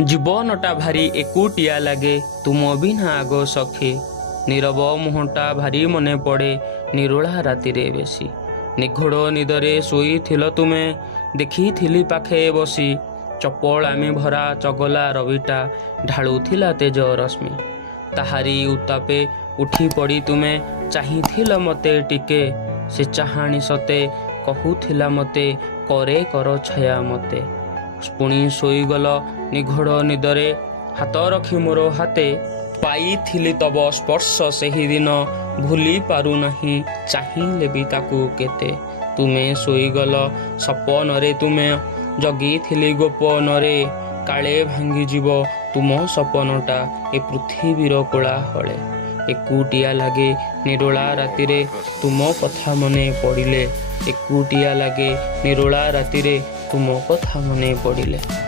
जीवनटा भारी एकुटिया लगे तुम बिना आग सखी नीरव मुहटा भारी मने पड़े निरोला राति रे बेसी निघोड़ निदरे शोई थिल तुमे देखी थिली पाखे बसी चपल आमी भरा चगला रविटा ढालुथिला तेज रश्मि ताहारी उत्तापे उठी पड़ी तुमे चाहिथिल मते टिके से चाहाणी सते कहूथिला मते करे कर छाया मते पुणी शोईगल निघोड़ निदरे हाथ रखी मोर हाते पाई तब स्पर्श सही दिन भूली पारू नहीं चाहिए भी ताकू केते तुमे शोईगल सपन रे तुमे जगी थिली गोपन रे काले भांगी जीव तुम सपनटा ए पृथ्वीर कोला हले एकुटिया लगे निरोला राति रे तुम कथा मने पड़िले एकुटिया लगे निरोला राति रे तुम कथा मने पड़िले।